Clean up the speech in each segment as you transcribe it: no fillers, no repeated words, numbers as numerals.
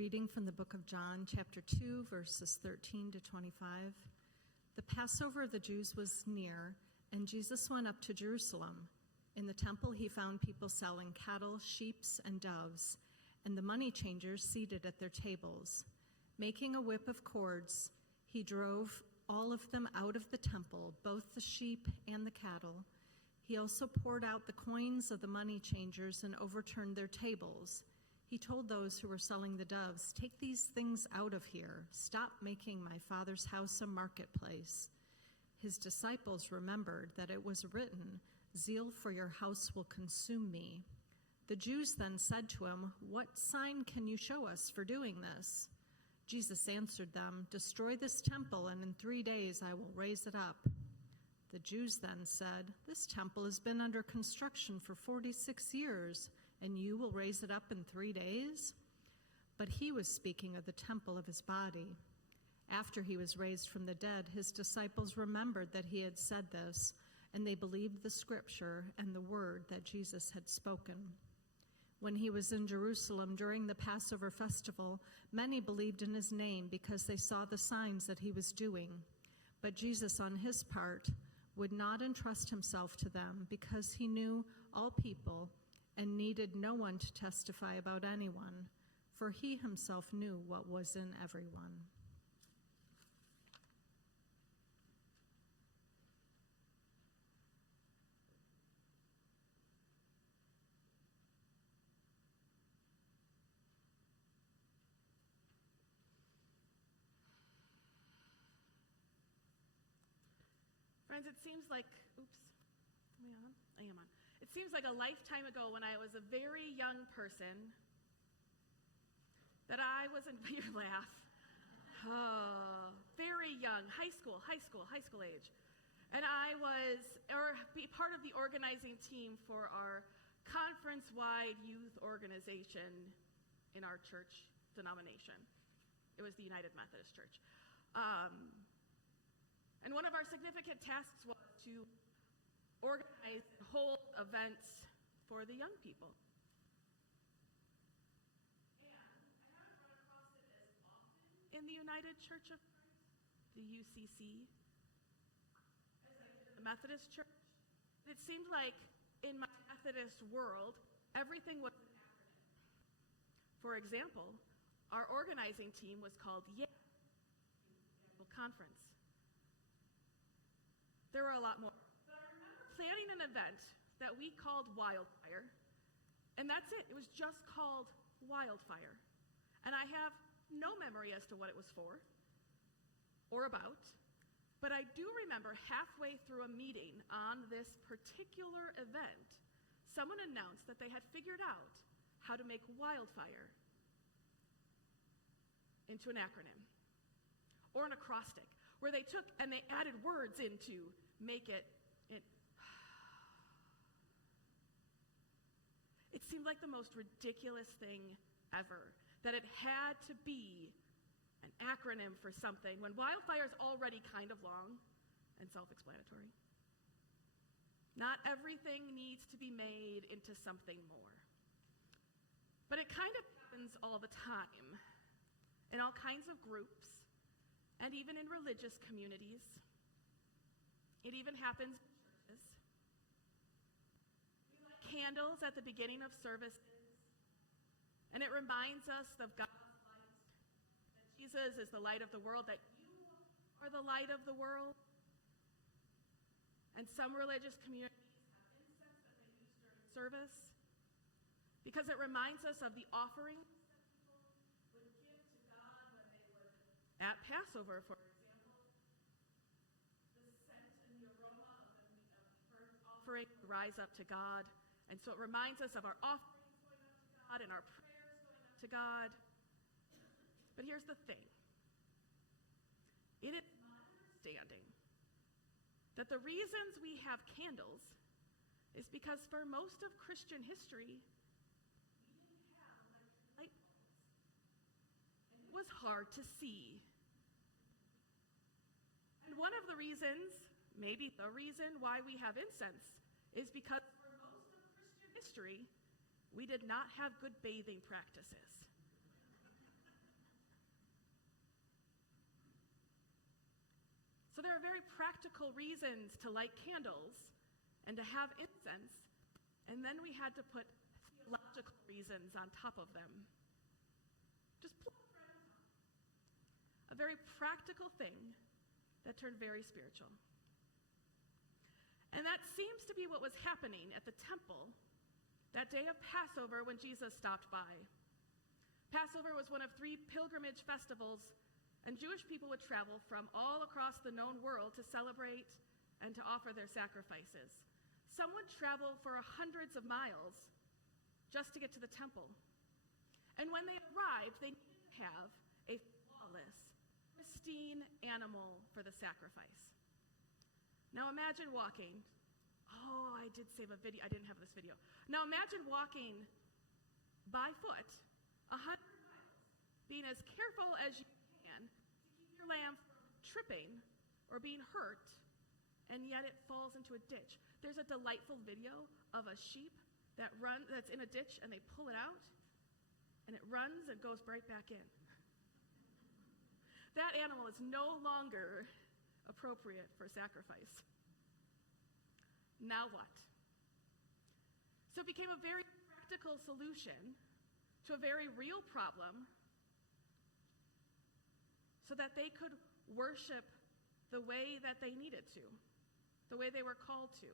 reading from the book of John, chapter 2, verses 13 to 25. The Passover of the Jews was near, and Jesus went up to Jerusalem. In the temple he found people selling cattle, sheep, and doves, and the money changers seated at their tables. Making a whip of cords, he drove all of them out of the temple, both the sheep and the cattle. He also poured out the coins of the money changers and overturned their tables. He told those who were selling the doves, "Take these things out of here. Stop making my Father's house a marketplace." His disciples remembered that it was written, "Zeal for your house will consume me." The Jews then said to him, "What sign can you show us for doing this?" Jesus answered them, "Destroy this temple, and in 3 days I will raise it up." The Jews then said, "This temple has been under construction for 46 years, and you will raise it up in 3 days?" But he was speaking of the temple of his body. After he was raised from the dead, his disciples remembered that he had said this, and they believed the scripture and the word that Jesus had spoken. When he was in Jerusalem during the Passover festival, many believed in his name because they saw the signs that he was doing. But Jesus, on his part, would not entrust himself to them because he knew all people and needed no one to testify about anyone, for he himself knew what was in everyone. Friends, it seems like, I am on. It seems like a lifetime ago when I was a very young person that I was in, your laugh, very young, high school age. And I was part of the organizing team for our conference-wide youth organization in our church denomination. It was the United Methodist Church. And one of our significant tasks was to organize and hold events for the young people. And I haven't run across it as often in the United Church of Christ, the UCC, as I did in the Methodist Church. It seemed like in my Methodist world, everything was an acronym. For example, our organizing team was called YAM, Annual Conference. There were a lot more. But I remember planning an event that we called Wildfire, and that's it. It was just called Wildfire. And I have no memory as to what it was for or about, but I do remember halfway through a meeting on this particular event, someone announced that they had figured out how to make wildfire into an acronym or an acrostic, where they took and they added words in to make it. It seemed like the most ridiculous thing ever, that it had to be an acronym for something, when wildfire is already kind of long and self-explanatory. Not everything needs to be made into something more. But it kind of happens all the time, in all kinds of groups, and even in religious communities. It even happens in churches. We light candles at the beginning of services, and it reminds us of God's light, that Jesus is the light of the world, that you are the light of the world. And some religious communities have incense that they use during service because it reminds us of the offerings that people would give to God when they would, at Passover, for example, the scent and the aroma of the burnt offering would rise up to God. And so it reminds us of our offerings going up to God and our prayers going up to God. But here's the thing. It is my understanding that the reasons we have candles is because for most of Christian history, we didn't have electric light bulbs. And it was hard to see. And one of the reasons, maybe the reason why we have incense, is because for most of Christian history, we did not have good bathing practices. So there are very practical reasons to light candles and to have incense, and then we had to put theological reasons on top of them. Just plug it right on top. A very practical thing that turned very spiritual. And that seems to be what was happening at the temple that day of Passover when Jesus stopped by. Passover was one of 3 pilgrimage festivals, and Jewish people would travel from all across the known world to celebrate and to offer their sacrifices. Some would travel for hundreds of miles just to get to the temple. And when they arrived, they needed to have a flawless, pristine animal for the sacrifice. Now imagine walking. Oh, I did save a video. I didn't have this video. Now imagine walking by foot 100 miles, being as careful as you can to keep your lamb from tripping or being hurt, and yet it falls into a ditch. There's a delightful video of a sheep that's in a ditch, and they pull it out, and it runs and goes right back in. That animal is no longer appropriate for sacrifice. Now what? So it became a very practical solution to a very real problem so that they could worship the way that they needed to, the way they were called to.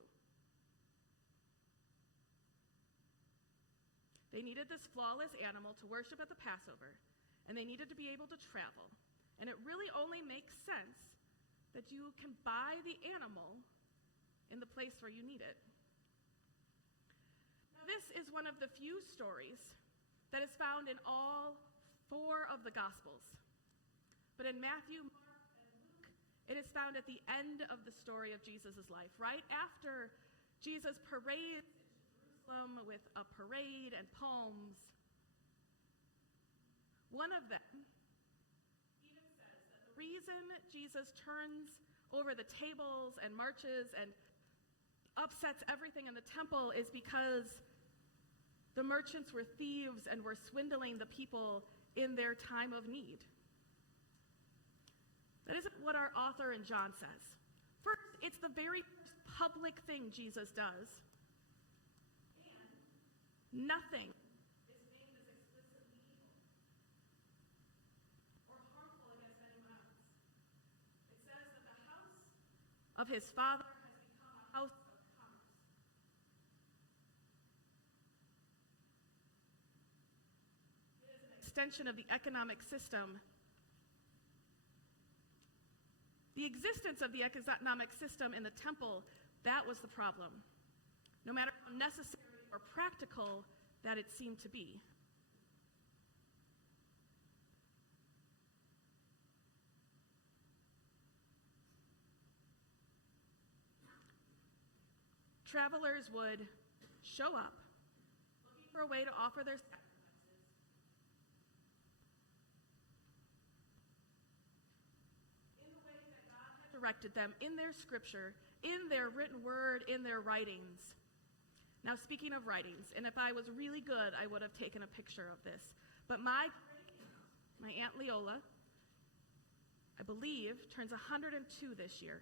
They needed this flawless animal to worship at the Passover, and they needed to be able to travel. And it really only makes sense that you can buy the animal in the place where you need it. Now, this is one of the few stories that is found in all 4 of the Gospels. But in Matthew, Mark, and Luke, it is found at the end of the story of Jesus' life, right after Jesus parades into Jerusalem with a parade and palms. One of them even says that the reason Jesus turns over the tables and marches and upsets everything in the temple is because the merchants were thieves and were swindling the people in their time of need. That isn't what our author in John says. First, it's the very first public thing Jesus does. And nothing is named as explicitly evil or harmful against anyone else. It says that the house of his Father has become a house of commerce. It is an extension of the economic system. The existence of the economic system in the temple, that was the problem, no matter how necessary or practical that it seemed to be. Travelers would show up looking for a way to offer their sacrifices. Directed them in their scripture, in their written word, in their writings. Now, speaking of writings, and if I was really good, I would have taken a picture of this. But my Aunt Leola, I believe, turns 102 this year.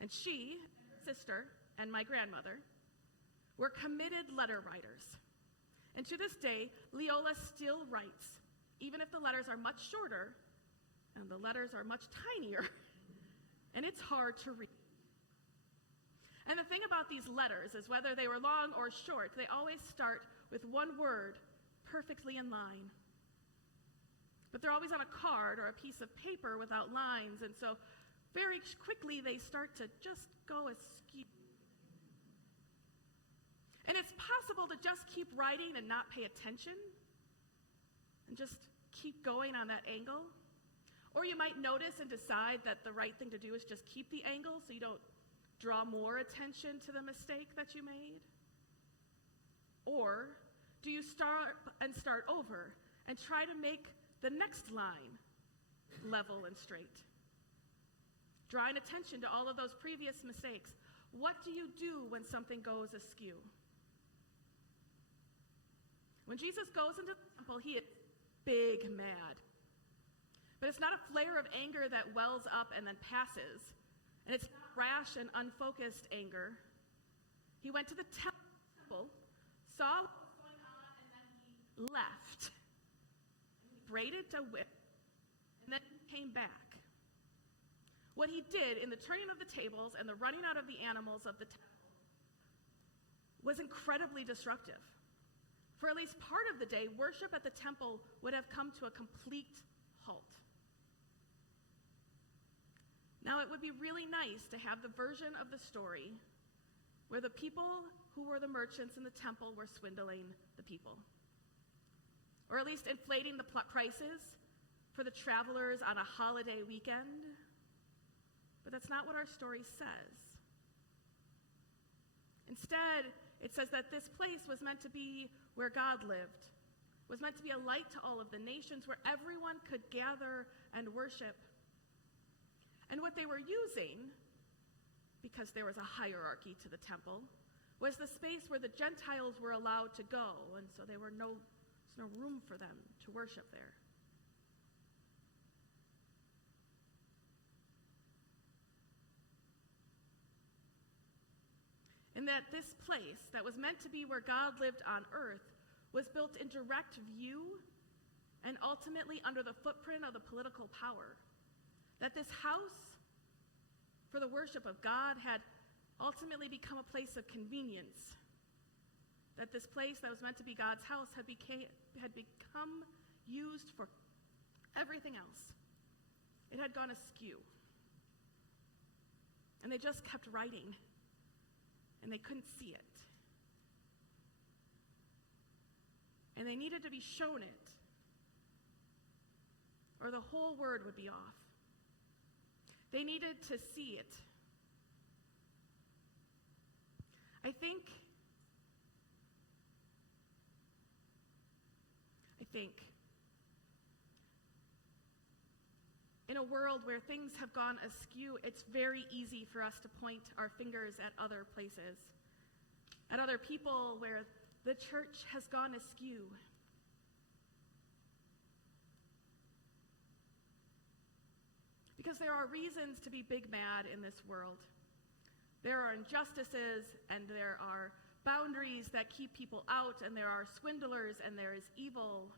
And she, her sister, and my grandmother were committed letter writers. And to this day, Leola still writes, even if the letters are much shorter and the letters are much tinier. And it's hard to read. And the thing about these letters is whether they were long or short, they always start with one word perfectly in line. But they're always on a card or a piece of paper without lines, and so very quickly they start to just go askew. And it's possible to just keep writing and not pay attention and just keep going on that angle. Or you might notice and decide that the right thing to do is just keep the angle so you don't draw more attention to the mistake that you made. Or do you start over and try to make the next line level and straight? Drawing attention to all of those previous mistakes. What do you do when something goes askew? When Jesus goes into the temple, he is big mad. But it's not a flare of anger that wells up and then passes. And it's not rash and unfocused anger. He went to the temple, saw what was going on, and then he left. And he braided a whip, and then he came back. What he did in the turning of the tables and the running out of the animals of the temple was incredibly disruptive. For at least part of the day, worship at the temple would have come to a complete halt. Now, it would be really nice to have the version of the story where the people who were the merchants in the temple were swindling the people, or at least inflating the prices for the travelers on a holiday weekend. But that's not what our story says. Instead, it says that this place was meant to be where God lived, was meant to be a light to all of the nations, where everyone could gather and worship. And what they were using, because there was a hierarchy to the temple, was the space where the Gentiles were allowed to go, and so there was no room for them to worship there. And that this place that was meant to be where God lived on earth was built in direct view and ultimately under the footprint of the political power. That this house for the worship of God had ultimately become a place of convenience. That this place that was meant to be God's house had become used for everything else. It had gone askew. And they just kept writing. And they couldn't see it. And they needed to be shown it, or the whole word would be off. They needed to see it. I think in a world where things have gone askew, it's very easy for us to point our fingers at other places, at other people where the church has gone askew. Because there are reasons to be big mad in this world. There are injustices, and there are boundaries that keep people out, and there are swindlers, and there is evil.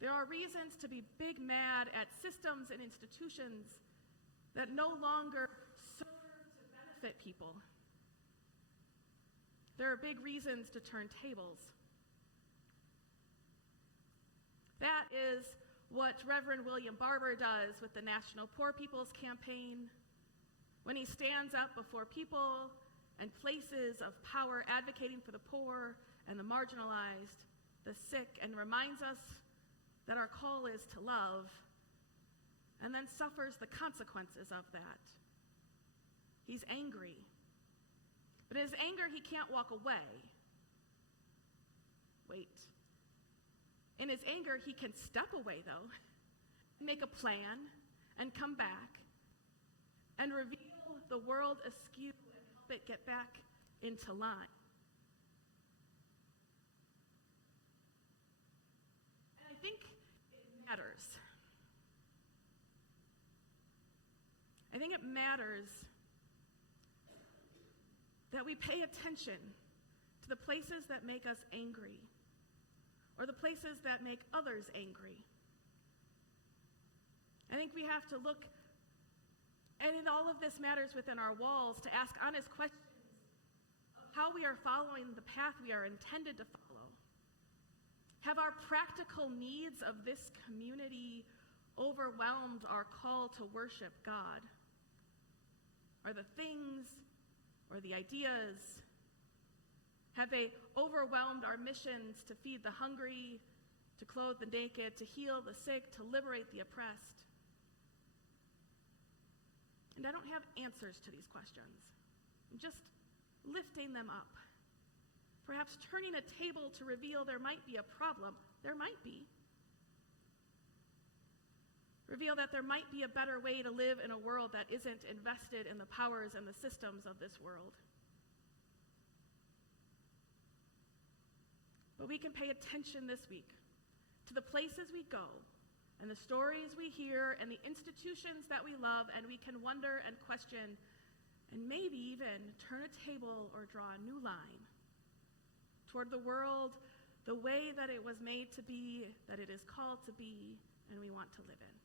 There are reasons to be big mad at systems and institutions that no longer serve to benefit people. There are big reasons to turn tables. That is what Reverend William Barber does with the National Poor People's Campaign, when he stands up before people and places of power advocating for the poor and the marginalized, the sick, and reminds us that our call is to love, and then suffers the consequences of that. He's angry. But in his anger, he can't walk away. Wait. In his anger, he can step away, though, make a plan, and come back, and reveal the world askew and help it get back into line. And I think matters. I think it matters that we pay attention to the places that make us angry, or the places that make others angry. I think we have to look, and in all of this matters within our walls, to ask honest questions of how we are following the path we are intended to follow. Have our practical needs of this community overwhelmed our call to worship God? Are the things or the ideas, have they overwhelmed our missions to feed the hungry, to clothe the naked, to heal the sick, to liberate the oppressed? And I don't have answers to these questions. I'm just lifting them up. Perhaps turning a table to reveal there might be a problem. There might be. Reveal that there might be a better way to live in a world that isn't invested in the powers and the systems of this world. But we can pay attention this week to the places we go and the stories we hear and the institutions that we love, and we can wonder and question and maybe even turn a table or draw a new line toward the world the way that it was made to be, that it is called to be, and we want to live in.